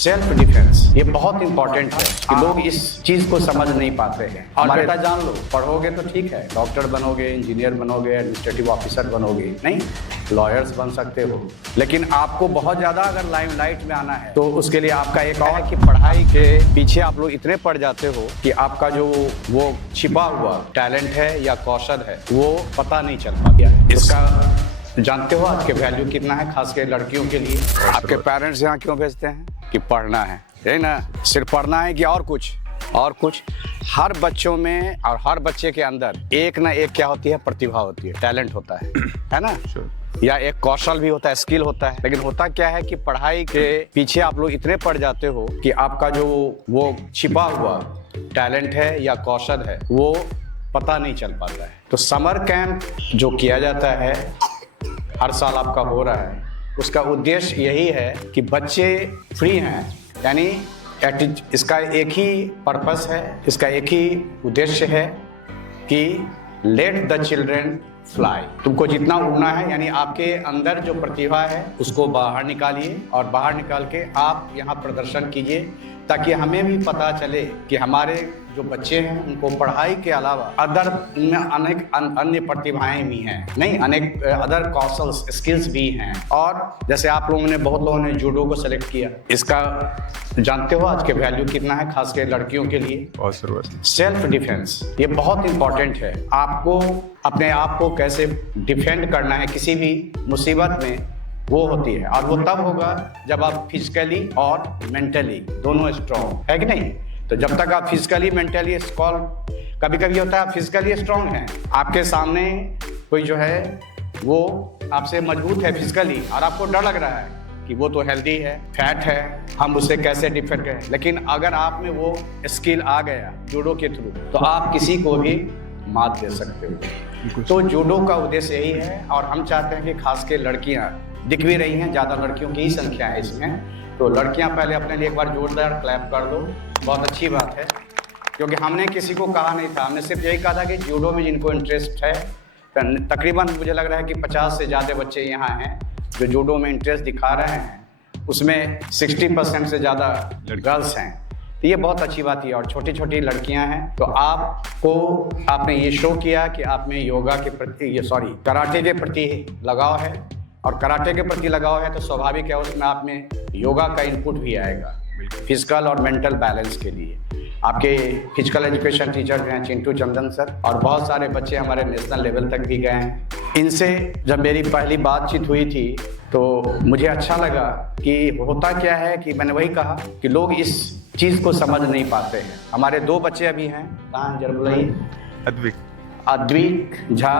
Self defence ये बहुत important है कि लोग इस चीज को समझ नहीं पाते हैं। और बेटा जान लो, पढ़ोगे तो ठीक है, डॉक्टर बनोगे, इंजीनियर बनोगे, एडमिनिस्ट्रेटिव ऑफिसर बनोगे, नहीं लॉयर्स बन सकते हो, लेकिन आपको बहुत ज्यादा अगर लाइमलाइट में आना है तो उसके लिए आपका एक और कि पढ़ाई के पीछे आप लोग इतने पड़ जाते हो कि आपका जो वो छिपा हुआ टैलेंट है या कौशल है वो पता नहीं चल पाता। इसका जानते हो आज के वैल्यू कितना है, खास कर लड़कियों के लिए। आपके पेरेंट्स यहाँ क्यों भेजते हैं कि पढ़ना है ना, सिर्फ पढ़ना है कि और कुछ। हर बच्चों में और हर बच्चे के अंदर एक ना एक क्या होती है, प्रतिभा होती है, टैलेंट होता है ना, या एक कौशल भी होता है, स्किल होता है। लेकिन होता क्या है कि पढ़ाई के पीछे आप लोग इतने पड़ जाते हो कि आपका जो वो छिपा हुआ टैलेंट है या कौशल है वो पता नहीं चल पाता है। तो समर कैंप जो किया जाता है हर साल आपका हो रहा है, उसका उद्देश्य यही है कि बच्चे फ्री हैं, यानी इसका एक ही पर्पस है, इसका एक ही उद्देश्य है कि लेट द चिल्ड्रन फ्लाई। तुमको जितना उड़ना है, यानी आपके अंदर जो प्रतिभा है उसको बाहर निकालिए और बाहर निकाल के आप यहाँ प्रदर्शन कीजिए, ताकि हमें भी पता चले कि हमारे जो बच्चे हैं उनको पढ़ाई के अलावा अनेक अन्य प्रतिभाएं भी हैं, नहीं अनेक अदर कौशल स्किल्स भी हैं। और जैसे आप लोगों ने बहुत लोगों ने जूडो को सेलेक्ट किया, इसका जानते हो आज के वैल्यू कितना है, खास कर लड़कियों के लिए। सेल्फ डिफेंस ये बहुत इंपॉर्टेंट है। आपको अपने आप को कैसे डिफेंड करना है किसी भी मुसीबत में, वो होती है। और वो तब होगा जब आप फिजिकली और मेंटली दोनों स्ट्रॉन्ग है कि नहीं। तो जब तक आप फिजिकली मेंटली कभी कभी होता है आप फिजिकली स्ट्रॉन्ग हैं, आपके सामने कोई जो है वो आपसे मजबूत है फिजिकली और आपको डर लग रहा है कि वो तो हेल्दी है, फैट है, हम उससे कैसे डिफेंड करें। लेकिन अगर आप में वो स्किल आ गया जूडो के थ्रू तो आप किसी को भी मात दे सकते हो। तो जूडो का उद्देश्य यही है। और हम चाहते हैं कि खास के लड़कियां दिख भी रही हैं, ज़्यादा लड़कियों की ही संख्या है इसमें, तो लड़कियां पहले अपने लिए एक बार जोरदार क्लैप कर दो, बहुत अच्छी बात है। क्योंकि हमने किसी को कहा नहीं था, हमने सिर्फ यही कहा था कि जूडो में जिनको इंटरेस्ट है, तकरीबन मुझे लग रहा है कि 50 से ज़्यादा बच्चे यहाँ हैं जो जूडो में इंटरेस्ट दिखा रहे हैं, उसमें 60% से ज़्यादा गर्ल्स हैं। तो ये बहुत अच्छी बात है और छोटी छोटी लड़कियां हैं। तो आपने ये शो किया कि आप में योगा के प्रति कराटे के प्रति लगाव है, और कराटे के प्रति लगाव है तो स्वाभाविक है उसमें आप में योगा का इनपुट भी आएगा फिजिकल और मेंटल बैलेंस के लिए। आपके फिजिकल एजुकेशन टीचर हैं चिंटू चंदन सर, और बहुत सारे बच्चे हमारे नेशनल लेवल तक भी गए हैं। इनसे जब मेरी पहली बातचीत हुई थी तो मुझे अच्छा लगा कि होता क्या है कि मैंने वही कहा कि लोग इस चीज़ को समझ नहीं पाते हैं। हमारे 2 बच्चे अभी हैं, कहाँ जरूर अद्विक झा,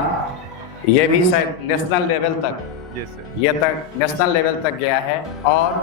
ये भी शायद नेशनल लेवल तक नेशनल लेवल तक गया है। और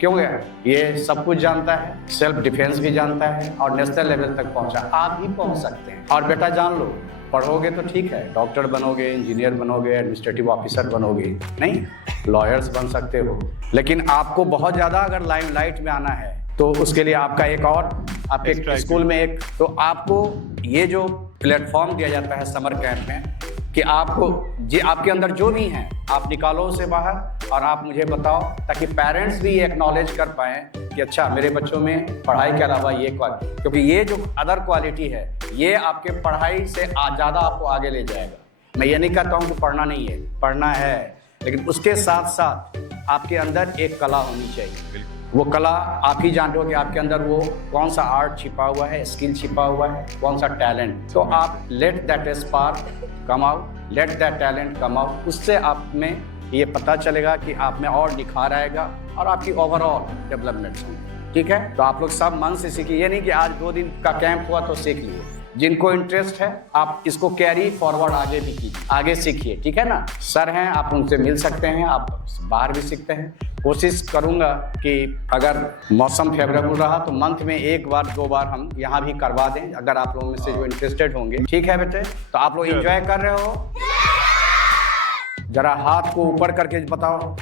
क्यों गया, ये सब कुछ जानता है, सेल्फ डिफेंस भी जानता है और नेशनल लेवल तक पहुंचा। आप भी पहुंच सकते हैं। और बेटा जान लो, पढ़ोगे तो ठीक है, डॉक्टर बनोगे, इंजीनियर बनोगे, एडमिनिस्ट्रेटिव ऑफिसर बनोगे, नहीं लॉयर्स बन सकते हो, लेकिन आपको बहुत ज़्यादा अगर लाइमलाइट में आना है तो उसके लिए आपका एक और आपके स्कूल में एक तो आपको ये जो प्लेटफॉर्म दिया जाता है समर कैंप में कि आपके अंदर जो भी हैं आप निकालो उसे बाहर और आप मुझे बताओ, ताकि पेरेंट्स भी एक्नॉलेज कर पाएँ कि अच्छा मेरे बच्चों में पढ़ाई के अलावा ये क्वालिटी, क्योंकि ये जो अदर क्वालिटी है ये आपके पढ़ाई से ज़्यादा आपको आगे ले जाएगा। मैं ये नहीं कहता हूँ कि पढ़ना नहीं है, पढ़ना है, लेकिन उसके साथ साथ आपके अंदर एक कला होनी चाहिए। वो कला आप ही जानते हो कि आपके अंदर वो कौन सा आर्ट छिपा हुआ है, स्किल छिपा हुआ है, कौन सा टैलेंट। तो आप let that spark come out, let that talent come out, उससे आप में ये पता चलेगा कि आप में और निखार आएगा और आपकी ओवरऑल डेवलपमेंट होगी। ठीक है, तो आप लोग सब मन से सीखिए। ये नहीं कि आज 2 दिन का कैंप हुआ तो सीख लिए, जिनको इंटरेस्ट है आप इसको कैरी फॉरवर्ड आगे भी कीजिए, आगे सीखिए। ठीक है ना, सर हैं, आप उनसे मिल सकते हैं, आप बाहर भी सीखते हैं। कोशिश करूंगा कि अगर मौसम फेवरेबल रहा तो मंथ में 1 बार 2 बार हम यहाँ भी करवा दें, अगर आप लोगों में से जो इंटरेस्टेड होंगे। ठीक है बेटे, तो आप लोग एंजॉय कर रहे हो, जरा हाथ को ऊपर करके बताओ।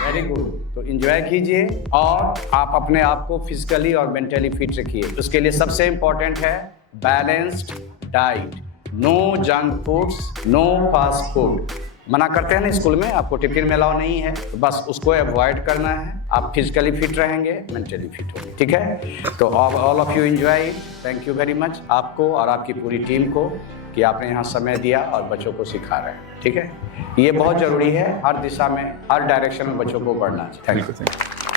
वेरी गुड, तो एंजॉय कीजिए और आप अपने आप को फिजिकली और मेंटली फिट रखिए। उसके लिए सबसे इम्पोर्टेंट है balanced diet, no junk foods, no fast food, मना करते हैं ना स्कूल में, आपको टिफिन में अलाउ नहीं है, तो बस उसको अवॉइड करना है। आप फिजिकली फिट रहेंगे, मेंटली फिट होंगे, ठीक है। तो all of you enjoy. Thank you very much आपको और आपकी पूरी टीम को कि आपने यहाँ समय दिया और बच्चों को सिखा रहे हैं, ठीक है। ये बहुत ज़रूरी है, हर दिशा में, हर डायरेक्शन में बच्चों को बढ़ना चाहिए। Thank you.